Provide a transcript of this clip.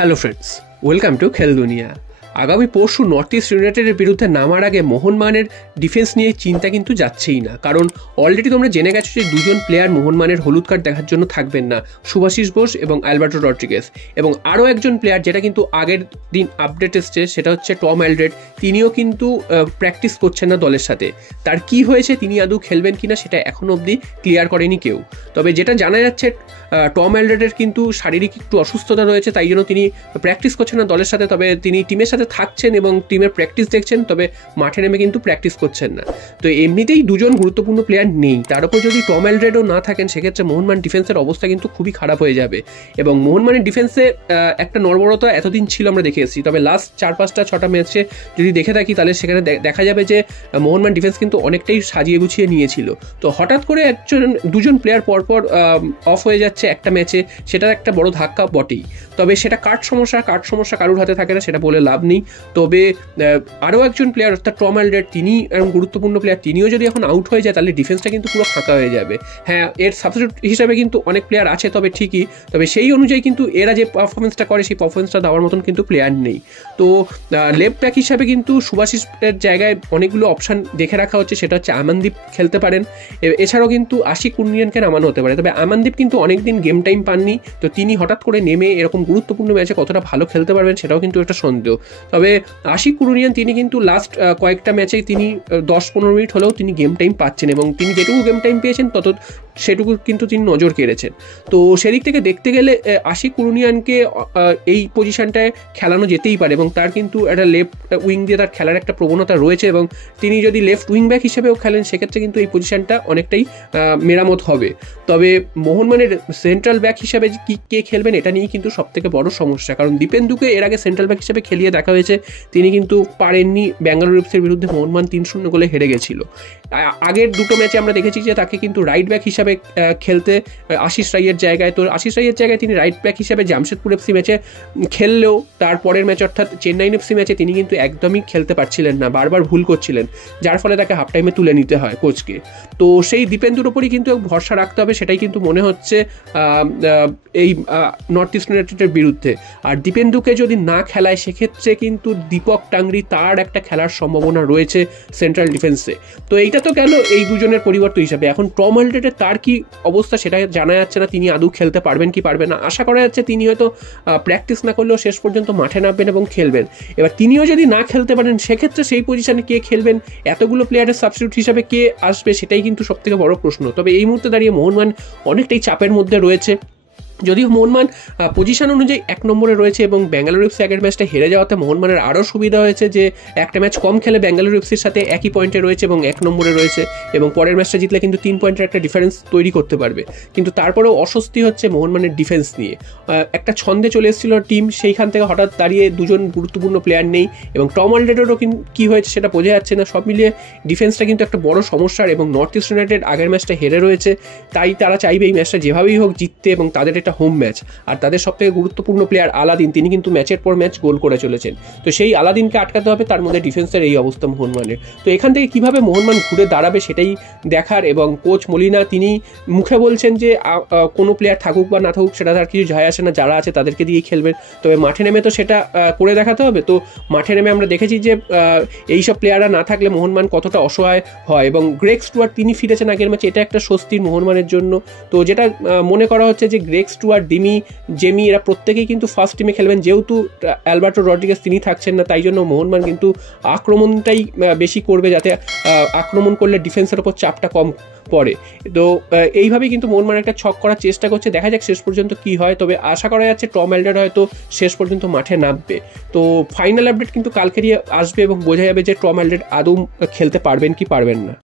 Hello friends, welcome to খেল দুনিয়া। আগামী পরশু নর্থ ইস্ট ইউনাইটেডের বিরুদ্ধে নামার আগে মোহনবাগানের ডিফেন্স নিয়ে চিন্তা কিন্তু যাচ্ছেই না, কারণ অলরেডি তোমরা জেনে গেছো যে দুজন প্লেয়ার মোহনবাগানের হলুদ কার্ড দেখার জন্য থাকবেন না, শুভাশিস বোস এবং অ্যালবার্টো রড্রিগেজ। এবং আরও একজন প্লেয়ার যেটা কিন্তু আগের দিন আপডেট এসছে, সেটা হচ্ছে টম অ্যালড্রেড। তিনিও কিন্তু প্র্যাকটিস করছেন না দলের সাথে। তার কি হয়েছে, তিনি আদৌ খেলবেন কিনা সেটা এখনও অবধি ক্লিয়ার করেনি কেউ। তবে যেটা জানা যাচ্ছে, টম অ্যালড্রেডের কিন্তু শারীরিক একটু অসুস্থতা রয়েছে, তাই জন্য তিনি প্র্যাকটিস করছেন না দলের সাথে। তবে তিনি টিমের সাথে থাকছেন এবং টিমের প্র্যাকটিস দেখছেন, তবে মাঠে নেমে কিন্তু প্র্যাকটিস করছেন না। তো এমনিতেই দুজন গুরুত্বপূর্ণ প্লেয়ার নেই, তার উপর যদি টম অ্যালড্রেডও না থাকেন, সেক্ষেত্রে মোহনবাগান ডিফেন্সের অবস্থা কিন্তু খুবই খারাপ হয়ে যাবে। এবং মোহনবাগানের ডিফেন্সে একটা নড়বড়তা এতদিন ছিল, আমরা দেখে এসেছি। তবে লাস্ট 4-5-6টা ম্যাচে যদি দেখে থাকি, তাহলে সেখানে দেখা যাবে যে মোহনবাগান ডিফেন্স কিন্তু অনেকটাই সাজিয়ে গুছিয়ে নিয়েছিল। তো হঠাৎ করে দুজন প্লেয়ার পরপর অফ হয়ে যাচ্ছে একটা ম্যাচে, সেটার একটা বড় ধাক্কা বটেই। তবে সেটা কার্ড সমস্যা কারোর হাতে থাকে না, সেটা বলে লাভ নেই। তবে আরও একজন প্লেয়ার অর্থাৎ টম অ্যালড্রেড, তিনি গুরুত্বপূর্ণ প্লেয়ার, তিনিও যদি এখন আউট হয়ে যায়, তাহলে ডিফেন্সটা কিন্তু পুরো ফাঁকা হয়ে যাবে। হ্যাঁ, এর সাবস্টিটিউট হিসাবে কিন্তু অনেক প্লেয়ার আছে, তবে ঠিকই, তবে সেই অনুযায়ী কিন্তু এরা যে পারফরমেন্সটা করে, সেই পারফরমেন্সটা দেওয়ার মতন কিন্তু প্লেয়ার নেই। তো লেফট ব্যাক হিসাবে কিন্তু শুভাশিসের জায়গায় অনেকগুলো অপশান দেখে রাখা হচ্ছে, সেটা হচ্ছে আমানদীপ খেলতে পারেন, এছাড়াও কিন্তু আশিক কুন্নিয়ানকে নামানো হতে পারে। তবে আমানদীপ কিন্তু অনেকদিন গেম টাইম পাননি, তো তিনি হঠাৎ করে নেমে এরকম গুরুত্বপূর্ণ ম্যাচে কতটা ভালো খেলতে পারবেন সেটাও কিন্তু একটা সন্দেহ। তবে আশিক কুন্নিয়ান, তিনি কিন্তু লাস্ট কয়েকটা ম্যাচেই তিনি 10-15 মিনিট হলেও তিনি গেম টাইম পাচ্ছেন, এবং তিনি যেটুকু গেম টাইম পেয়েছেন সেটুকু কিন্তু তিনি নজর কেড়েছেন। তো সেদিক থেকে দেখতে গেলে আশিক কুন্নিয়ানকে এই পজিশনটায় খেলানো যেতেই পারে, এবং তার কিন্তু একটা লেফট উইং দিয়ে তার খেলার একটা প্রবণতা রয়েছে, এবং তিনি যদি লেফট উইং ব্যাক হিসেবেও খেলেন, সেক্ষেত্রে কিন্তু এই পজিশনটা অনেকটাই মেরামত হবে। তবে মোহনবাগানের সেন্ট্রাল ব্যাক হিসেবে কে খেলবেন, এটা নিয়েই কিন্তু সবথেকে বড় সমস্যা, কারণ দীপেন্দুকে এর আগে সেন্ট্রাল ব্যাক হিসেবে খেলিয়ে দেখা হয়েছে, তিনি কিন্তু পারেননি। ব্যাঙ্গালোর এফসির বিরুদ্ধে মোহনবাগান 3-0 গোলে হেরে গেছিল। আগের দুটো ম্যাচে আমরা দেখেছি যে তাকে কিন্তু রাইট ব্যাক হিসাবে খেলতে আশিস রাইয়ের জায়গায়, তো আশিস রাইয়ের জায়গায় তিনি রাইট ব্যাক হিসাবে জামশেদপুর এফসি ম্যাচে খেললেও তার পরের ম্যাচ অর্থাৎ চেন্নাই এফসি ম্যাচে তিনি কিন্তু একদমই খেলতে পারছিলেন না, বারবার ভুল করছিলেন, যার ফলে তাকে হাফ টাইমে তুলে নিতে হয় কোচকে। তো সেই দীপেন্দুর ওপরই কিন্তু ভরসা রাখতে হবে, সেটাই কিন্তু মনে হচ্ছে এই নর্থ ইস্ট ইউনাইটেডের বিরুদ্ধে। আর দীপেন্দুকে যদি না খেলায়, সেক্ষেত্রে কিন্তু দীপক টাংরি, তার একটা খেলার সম্ভাবনা রয়েছে সেন্ট্রাল ডিফেন্সে। তো এইটা তো গেল এই দুজনের পরিবর্তন হিসাবে। এখন টম অ্যালড্রেডের তার কি অবস্থা সেটা জানা যাচ্ছে না, তিনি আদৌ খেলতে পারবেন কি পারবেন না। আশা করা যাচ্ছে তিনি হয়তো প্র্যাকটিস না করলেও শেষ পর্যন্ত মাঠে নামবেন এবং খেলবেন। এবার তিনিও যদি না খেলতে পারেন, সেক্ষেত্রে সেই পজিশনে কে খেলবেন, এতগুলো প্লেয়ারের সাবস্টিটিউট হিসাবে কে আসবে, সেটাই কিন্তু সবথেকে বড় প্রশ্ন। তবে এই মুহূর্তে দাঁড়িয়ে মোহনবাগান অনেকটাই চাপের মধ্যে রয়েছে। যদিও মোহনবাগান পজিশন অনুযায়ী 1 নম্বরে রয়েছে, এবং ব্যাঙ্গালোর এফসি আগের ম্যাচটা হেরে যাওয়াতে মোহনবাগানের আরও সুবিধা হয়েছে যে একটা ম্যাচ কম খেলে ব্যাঙ্গালোর এফসির সাথে একই পয়েন্টে রয়েছে এবং 1 নম্বরে রয়েছে, এবং পরের ম্যাচটা জিতলে কিন্তু 3 পয়েন্টের একটা ডিফারেন্স তৈরি করতে পারবে। কিন্তু তারপরেও অস্বস্তি হচ্ছে মোহনবাগানের ডিফেন্স নিয়ে। একটা ছন্দে চলে এসেছিল টিম, সেইখান থেকে হঠাৎ দাঁড়িয়ে দুজন গুরুত্বপূর্ণ প্লেয়ার নেই, এবং টম অ্যালড্রেডেরও কী হয়েছে সেটা বোঝা যাচ্ছে না। সব মিলিয়ে ডিফেন্সটা কিন্তু একটা বড় সমস্যার, এবং নর্থ ইস্ট ইউনাইটেড আগের ম্যাচটা হেরে রয়েছে, তাই তারা চাইবে এই ম্যাচটা যেভাবেই হোক জিততে, এবং তাদের এটা হোম ম্যাচ। আর তাদের সবথেকে গুরুত্বপূর্ণ প্লেয়ার আলাদিন, তিনি কিন্তু ম্যাচের পর ম্যাচ গোল করে চলেছেন। তো সেই আলাদিনকে আটকাতে হবে, তার মধ্যে ডিফেন্সের এই অবস্থা মোহনবাগানের। তো এখান থেকে কীভাবে মোহনবাগান ঘুরে দাঁড়াবে সেটাই দেখার। এবং কোচ মলিনা, তিনি মুখে বলছেন যে কোনো প্লেয়ার থাকুক বা না থাকুক, সেটা তার কিছু যায় আসে না, যারা আছে তাদেরকে দিয়েই খেলবেন। তবে মাঠে নেমে তো সেটা করে দেখাতে হবে। তো মাঠে নেমে আমরা দেখেছি যে এইসব প্লেয়াররা না থাকলে মোহনবাগান কতটা অসহায় হয়, এবং গ্রেগ স্টুয়ার্ট তিনি ফিরেছেন আগের ম্যাচে, এটা একটা স্বস্তির মোহনবাগানের জন্য। তো যেটা মনে করা হচ্ছে যে গ্রেগ স্টুয়ার্ট, জেমি, এরা প্রত্যেকেই কিন্তু ফার্স্ট টিমে খেলবেন। যেহেতু অ্যালবার্টো রড্রিগেজ তিনি থাকছেন না, তাই জন্য মোহনবাগান কিন্তু আক্রমণটাই বেশি করবে, যাতে আক্রমণ করলে ডিফেন্সের ওপর চাপটা কম পড়ে। তো এইভাবেই কিন্তু মোহনবাগান একটা ছক করার চেষ্টা করছে, দেখা যাক শেষ পর্যন্ত কি হয়। তবে আশা করা যাচ্ছে টম অ্যালড্রেড হয়তো শেষ পর্যন্ত মাঠে নামবে। তো ফাইনাল আপডেট কিন্তু কালকেরই আসবে, এবং বোঝা যাবে যে টম অ্যালড্রেড আদৌ খেলতে পারবেন কি পারবেন না।